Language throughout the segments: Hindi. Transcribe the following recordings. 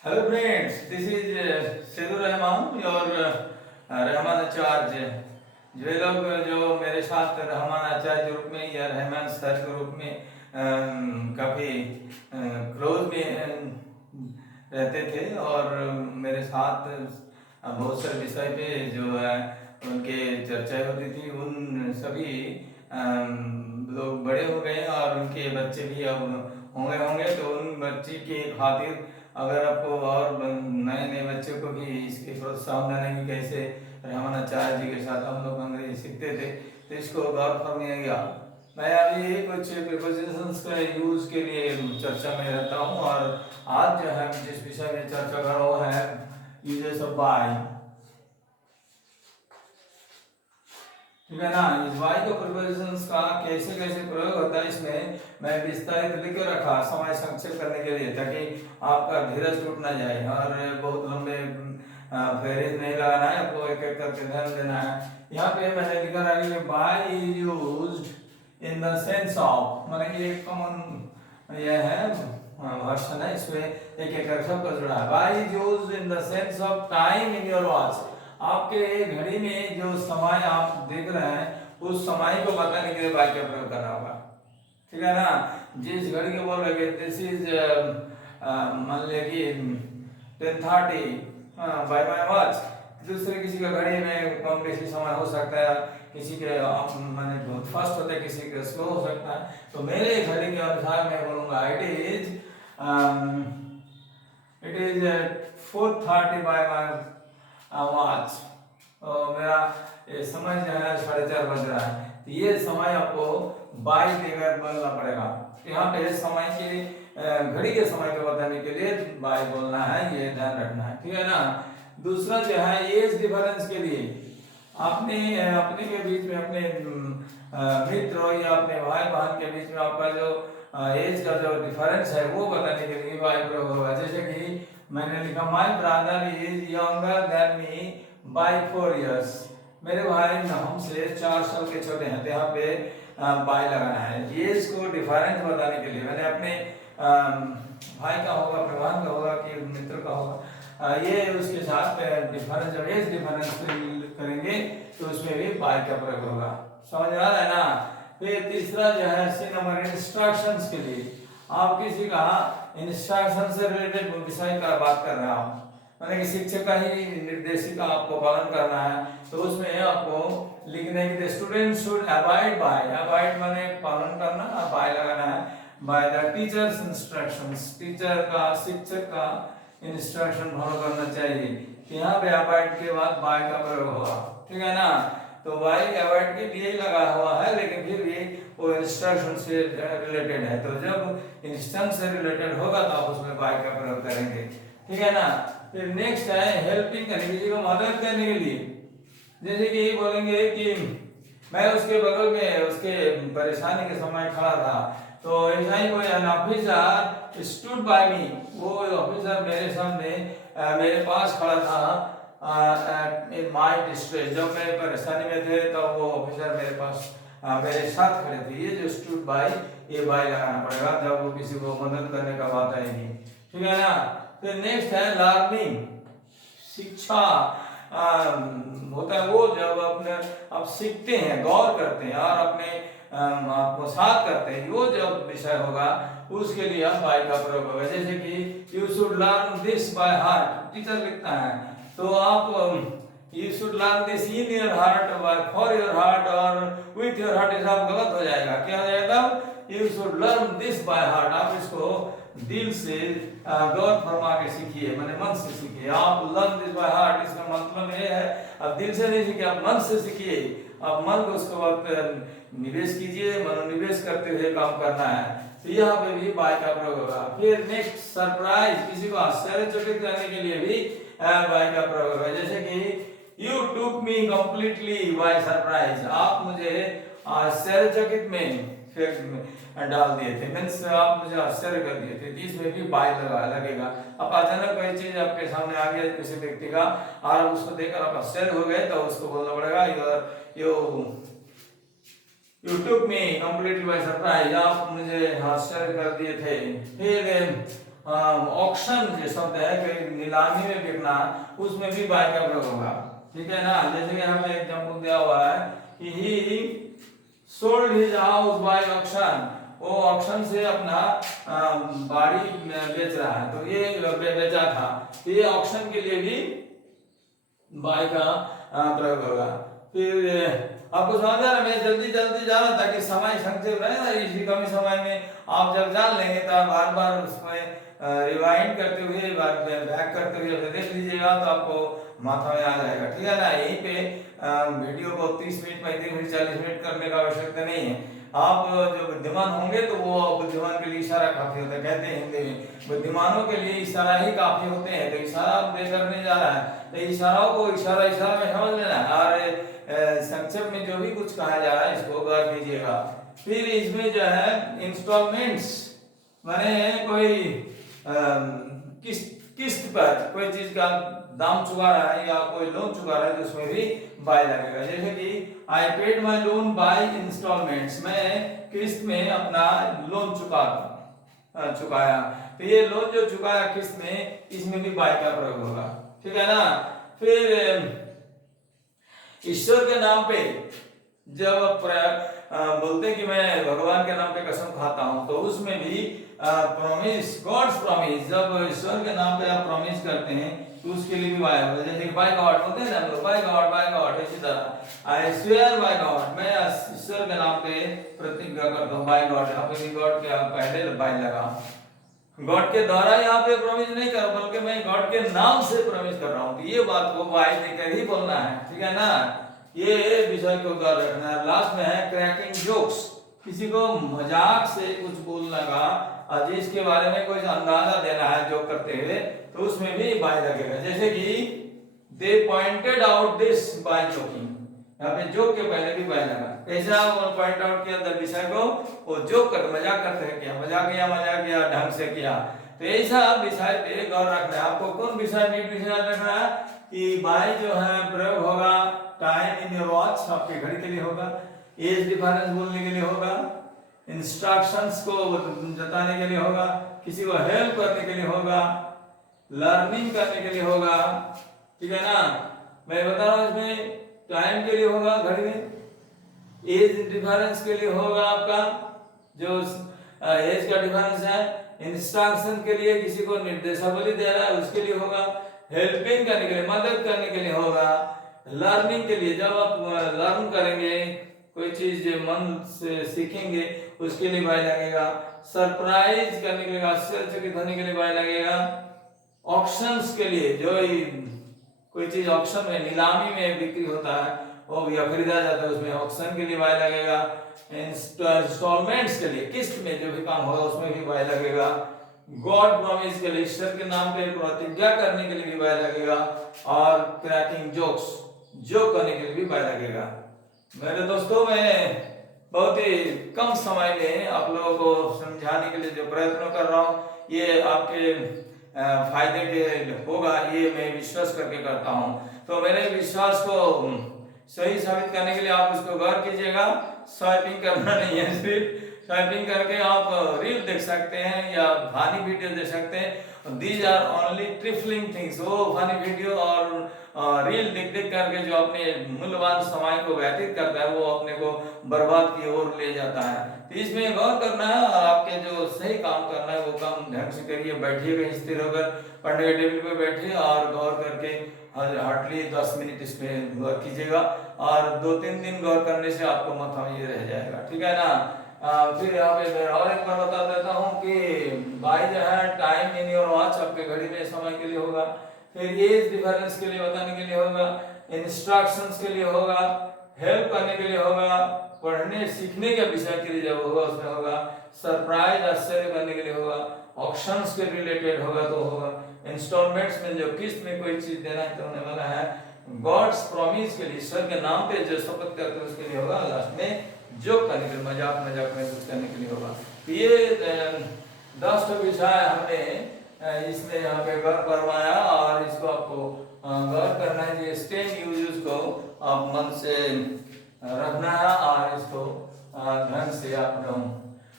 Hello friends, this is Sedu Rahman your Rahman आचार्य। जो लोग जो मेरे साथ रहमान आचार्य के रूप में या रहमान सर के रूप में काफ़ी क्लोज में रहते थे और मेरे साथ बहुत सारे विषय पे जो है उनके चर्चा होती थी, उन सभी लोग बड़े हो गए और उनके बच्चे भी अब होंगे तो उन बच्चे के खातिर अगर आपको और नए नए बच्चों को भी इसके प्रोत्साहन देने की कैसे रहमान आचार्य जी के साथ हम लोग अंग्रेजी सीखते थे तो इसको गौर फरमाइएगा। मैं अभी कुछ प्रिपोजिशंस का यूज के लिए चर्चा में रहता हूँ और आज जो है जिस विषय में चर्चा कर रहा हूँ है यूजेस ऑफ बाय। ठीक है ना, इस वाई को प्रिपोजिशंस का कैसे कैसे प्रयोग होता है इसमें मैं विस्तारित लिख के रखा समय संक्षेप करने के लिए, ताकि आपका धीरज टूट ना जाए और बहुत लंबे फेरेज नहीं लगाना है, आपको एक एक करके ध्यान देना है। यहाँ पे मैंने लिखा है कि bye is used in the sense of, माने ये कॉमन ये है वर्षन है, इसमें एक एक शब्द का जुड़ा है। Bye is used in the sense of time in your watch, आपके घड़ी में जो समय आप देख रहे हैं उस समय को बताने के लिए बाय का प्रयोग करना होगा। ठीक है ना, जिस घड़ी को बोल रहे दिस इज मान लिया कि 10:30 बाय माय वॉच, दूसरे किसी का घड़ी में कम बेसी समय हो सकता है, किसी के माने बहुत फास्ट होता है, किसी के स्लो हो सकता है, तो मेरे घड़ी के अनुसार मैं बोलूंगा it is 4:30 bye my watch. मेरा ये समय जो है 4:30 बज रहा है, तो ये समय आपको बाई देकर बोलना पड़ेगा। यहाँ पे समय के घड़ी के समय को बताने के लिए बाई बोलना है, ये ध्यान रखना है। ठीक है ना, दूसरा जो है एज डिफरेंस के लिए आपने अपने के बीच में अपने मित्र या अपने भाई बहन के बीच में आपका जो एज का जो डिफरेंस है वो बताने के लिए बाई प्रयोग होगा। जैसे कि मैंने लिखा my brother is younger than me bye 4 years, मेरे भाई हमसे 4 साल के छोटे हैं, तो यहाँ पे बाय लगाना है। ये इसको डिफरेंस बताने के लिए मैंने अपने भाई का होगा, अपने बहन का होगा कि मित्र का होगा, ये उसके साथ डिफरेंस जब एज डिफरेंस करेंगे तो उसमें भी बाय का प्रयोग होगा। समझ आ रहा है ना। फिर तीसरा जो है सी नंबर इंस्ट्रक्शंस के लिए, आप किसी का इंस्ट्रक्शन से रिलेटेड विषय का बात कर रहे हो, माने कि शिक्षक का ही निर्देशिका आपको पालन करना है, तो उसमें आपको लिखने के लिए student should abide by, abide माने पालन करना, बाय लगाना है, by the teachers instructions, teacher का शिक्षक का इंस्ट्रक्शन फॉलो करना चाहिए। यहाँ पे अबाइड के बाद बाय का प्रयोग होगा। ठीक है ना, तो बाय अबाइड के लिए लगा हुआ है, लेकिन फिर भी वो इंस्ट्रक्शन से रिलेटेड है, तो जब इंस्ट्रक्शन से रिलेटेड होगा तो आप उसमें बाय का प्रयोग करेंगे। ठीक है ना। फिर नेक्स्ट है हेल्पिंग करने, किसी को मदद करने के लिए, जैसे कि बोलेंगे कि मैं उसके बगल में उसके परेशानी के समय खड़ा था, तो ऐसा ही कोई ऑफिसर स्टूड बाय मी, वो ऑफिसर मेरे सामने मेरे पास खड़ा था इन माय डिस्ट्रेस, जब मैं परेशानी में थे तब तो वो ऑफिसर मेरे पास मेरे साथ खड़े थे। ये जो स्टूड बाय, ये बाय लगाना पड़ेगा जब वो किसी को मदद करने का बात आएगी। ठीक है ना। फिर नेक्स्ट है लर्निंग, शिक्षा होता है वो जब अपने आप सीखते हैं, गौर करते हैं और अपने आपको साथ करते हैं, वो जब विषय होगा उसके लिए हम बाय का प्रयोग होगा। जैसे कि you should learn this by heart, teacher लिखता है, तो आप you should learn this in your heart, for your heart और विथ योर हार्ट, ये सब गलत हो जाएगा। क्या हो जाएगा? You should learn this by heart, आप इसको दिल से गौर फरमा के सीखिए, माने मन से सीखिए। आप लर्न दिस बाय हार्ट, इसका मतलब ये है आप दिल से नहीं सीखिए, आप मन से सीखिए, आप मन को उसको वक्त निवेश कीजिए, मनोनिवेश करते हुए काम करना है, तो यहाँ पे भी बाय का प्रयोग होगा। फिर नेक्स्ट सरप्राइज, किसी को आश्चर्यचकित करने के लिए भी बाय का प्रयोग होगा। जैसे कि you took me completely by surprise, आप मुझे आश्चर्यचकित में डाल दिए थे, मीन्स आप मुझे आश्चर्य कर दिए थे, इसमें भी बाय लगेगा। अब अचानक कोई चीज आपके सामने आ गया किसी व्यक्ति का और उसको देखकर आप आश्चर्य हो गए, तो उसको बोलना पड़ेगा you took me completely by surprise, आप मुझे आश्चर्य कर दिए थे। फिर ऑक्शन जो शब्द है कि नीलामी में बिकना, उसमें भी बाय का प्रयोग होगा। ठीक है ना, जैसे कि हमें एग्जांपल दिया हुआ है कि ही sold his house by auction, वो ऑक्शन से अपना बाड़ी बेच रहा है, तो ये बेचा था, तो ये ऑक्शन के लिए भी बाय का प्रयोग होगा। फिर आपको समझ आ रहा है, मैं जल्दी जल्दी जा रहा था कि समय संक्षेप रहे ना, इसी कम समय में आप जब जान लेंगे तो आप बार बार उसमें रिवाइंड करते हुए, बार बैक करते हुए देख लीजिएगा तो आपको माथा में आ जाएगा। ठीक है ना, यहीं पे वीडियो को 30 मिनट 35 मिनट 40 मिनट करने का आवश्यकता नहीं है। आप जो बुद्धिमान होंगे तो वो बुद्धिमान के लिए इशारा काफी होता है, कहते हैं हिंदी में बुद्धिमानों के लिए इशारा ही काफी होते हैं। तो इशारा दे करने जा रहा है तो इशाराओं को इशारा इशारा में समझ लेना, और संक्षेप में जो भी कुछ कहा जा रहा है इसको गौर कीजिएगा। फिर इसमें जो है इंस्टॉलमेंट्स माने कोई किस्त पर कोई चीज का दाम चुका रहा है या कोई लोन चुका रहा है तो उसमें भी बाय लगेगा। जैसे कि I paid my loan by installments, मैं किस्त में अपना लोन चुकाया, तो ये लोन जो चुकाया किस्त में, इसमें भी बाय का प्रयोग होगा। ठीक है ना। फिर ईश्वर के नाम पे जब बोलते हैं कि मैं भगवान के नाम पे कसम खाता हूं, तो उसमें भी प्रॉमिस, गॉड्स प्रॉमिस, जब ईश्वर के नाम पे आप प्रॉमिस करते हैं तो उसके लिए भी बाय होगा। जैसे कि बाय गॉड बोलते हैं ना हम लोग, बाय गॉड, इसी तरह आई स्वेयर बाय गॉड, मैं ईश्वर के नाम पे प्रतिज्ञा करता हूं बाय गॉड। यहाँ पे गॉड के पहले बाय लगा, गॉड के द्वारा यहाँ पे प्रॉमिस नहीं कर, बल्कि मैं गॉड के नाम से प्रॉमिस कर रहा हूँ, तो ये बात को बाय देकर ही बोलना है। ठीक है ना, ये विषय को गौर रखना है। लास्ट में है क्रैकिंग जोक्स, किसी को मजाक से कुछ बोलना का, जिसके बारे में कोई अंदाजा देना है जोक करते हुए, तो उसमें भी बाय लगेगा। जैसे कि दे pointed out this by joking, यहाँ पे जोक के पहले भी बाय लगा। कैसा पॉइंट आउट किया दर विषय को, वो जोक कर मजाक करते हैं किया, मजाक किया ढंग से किया, तो ऐसा विषय पे गौर रखना है। आपको कौन विषय विषय रखना है कि बाय जो है प्रयोग होगा टाइम इन योर वॉच, आपके घड़ी के लिए होगा, एज डिफरेंस बोलने के लिए होगा, इंस्ट्रक्शंस को जताने के लिए होगा, किसी को हेल्प करने के लिए होगा, लर्निंग करने के लिए होगा। ठीक है ना, मैं बता रहा हूं इसमें टाइम के लिए होगा घड़ी में, एज डिफरेंस के लिए होगा आपका जो एज का डिफरेंस है, इंस्ट्रक्शन के लिए किसी को निर्देशावली दे रहा है उसके लिए होगा, हेल्पिंग करने के लिए मदद करने के लिए होगा, लर्निंग के लिए जब आप लर्न करेंगे कोई चीज मन से सीखेंगे उसके लिए बाय लगेगा, सरप्राइज करने के लिए, आश्चर्यचकित होने के लिए बाय लगेगा, ऑक्शंस के लिए जो कोई चीज ऑक्शन में नीलामी में बिक्री होता है वो या खरीदा जाता है उसमें ऑक्शन के लिए बाय लगेगा, इंस्टॉलमेंट्स के लिए किस्त में जो भी काम होगा उसमें भी बाय लगेगा, गॉड प्रॉमिस के लिए ईश्वर के नाम पे प्रतिज्ञा करने के लिए भी बाय लगेगा, और क्रैकिंग जोक्स जोक करने के लिए भी बाय लगेगा। मेरे दोस्तों, मैं बहुत ही कम समय में आप लोगों को समझाने के लिए जो प्रयत्न कर रहा हूँ ये आपके फायदे के होगा, ये मैं विश्वास करके करता हूँ। तो मेरे विश्वास को सही साबित करने के लिए आप उसको गौर कीजिएगा। स्वाइपिंग करना नहीं है, सिर्फ स्वाइपिंग करके आप रील देख सकते हैं या फनी वीडियो देख सकते हैं। These are only trifling things, वो फनी वीडियो और रील देख देख करके जो अपने मूल्यवान समय को व्यतीत करता है वो अपने को बर्बाद की ओर ले जाता है। तो इसमें गौर करना है और आपके जो सही काम करना है वो काम ढंग से करिए, बैठिएगा स्थिर होकर, पढ़ने के टेबल पे बैठिए और गौर करके हार्डली 10 मिनट इसमें गौर कीजिएगा, और 2-3 दिन गौर करने से आपको माथा में ये रह जाएगा। ठीक है ना। फिर यहाँ पे मैं और एक बार बता देता हूँ कि बाय जो है टाइम इन योर वॉच, आपके घड़ी में समय के लिए होगा, फिर एज डिफरेंस के लिए बताने के लिए होगा, इंस्ट्रक्शंस के लिए होगा, हेल्प करने के लिए होगा, पढ़ने सीखने के विषय के लिए जब होगा उसमें होगा, सरप्राइज आश्चर्य करने के लिए होगा, ऑक्शंस के रिलेटेड होगा तो होगा, इंस्टॉलमेंट्स में जो किस्त में कोई चीज देना है तो होने वाला है, गॉड्स प्रॉमिस के लिए ईश्वर के नाम पे जो शपथ करते हैं उसके लिए होगा, लास्ट में जोक करने के लिए मजाक में कुछ करने के लिए होगा। तो ये 10 विषय हमने इसमें यहाँ पे गौर करवाया और इसको आपको गौर करना है। ये स्टेम यूज को आप मन से रखना है और इसको ढंग से आप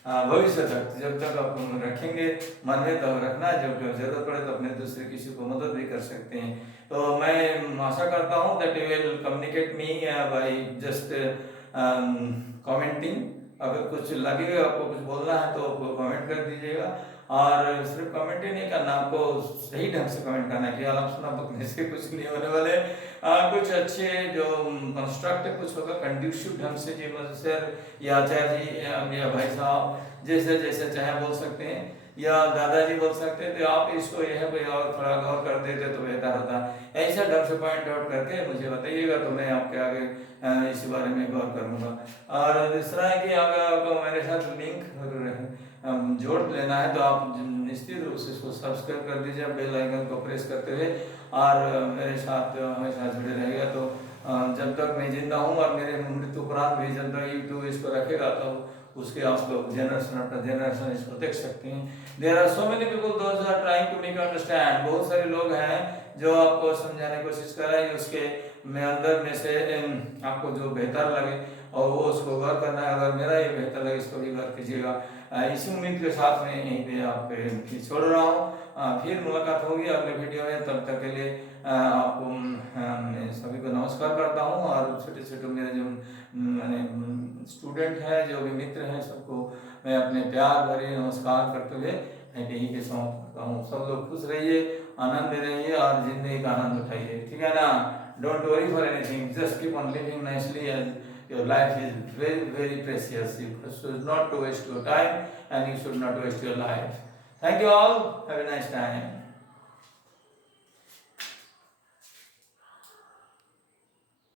भविष्य तक जब तक आप रखेंगे मन में, तब रखना, जब जरूरत पड़े तो अपने दूसरे किसी को मदद भी कर सकते हैं। तो मैं आशा करता हूँ that you will communicate me by just commenting. अगर कुछ लगे आपको कुछ बोलना है तो कमेंट कर दीजिएगा, और सिर्फ कमेंट ही नहीं करना, आपको सही ढंग से कमेंट करना है कि आलोचना बकने से कुछ नहीं होने वाले। कुछ अच्छे जो कंस्ट्रक्टिव कुछ होगा कंड्यूसिव ढंग से, जी सर या आचार्य जी या भाई साहब जैसे जैसे चाहे बोल सकते हैं, या दादाजी बोल सकते हैं, तो आप इसको यह कोई और थोड़ा गौर कर देते तो बेहतर होता। ऐसा ढंग से पॉइंट आउट करके मुझे बताइएगा, तो मैं आपके आगे इस बारे में गौर करूँगा। और दूसरा है कि अगर आपको मेरे साथ लिंक जोड़ लेना है तो आप निश्चित रूप से इसको सब्सक्राइब कर दीजिए बेल आइकन को प्रेस करते हुए, और मेरे साथ हमेशा जुड़े रहेगा। तो जब तक मैं जिंदा हूँ और मेरे मृत्यु उपरांत भी जब तक यूट्यूब इसको रखेगा तो उसके आप लोग जनरेशन आफ्टर जनरेशन इसको देख सकते हैं। There are so many people those are trying to make understand. बहुत सारे लोग हैं जो आपको समझाने की कोशिश कर रहे हैं, उसके में अंदर में से आपको जो बेहतर लगे और वो उसको गौर करना है। अगर मेरा ये बेहतर लगे इसको भी गौर कीजिएगा। इसी उम्मीद के साथ में यहीं पे आपके छोड़ रहा हूँ। फिर मुलाकात होगी अगले वीडियो में, तब तक के लिए आपको मैं सभी को नमस्कार करता हूँ। और छोटे छोटे मेरे जो मैंने स्टूडेंट हैं, जो भी मित्र हैं, सबको मैं अपने प्यार भरे नमस्कार करते हुए यहीं पे समाप्त करता हूँ। सब लोग खुश रहिए, आनंद रहिए और जिंदगी का आनंद उठाइए, ठीक है ना। Don't worry for anything, just keep on living nicely as your life is very very precious. You should not to waste your time and you should not waste your life. Thank you all, have a nice time.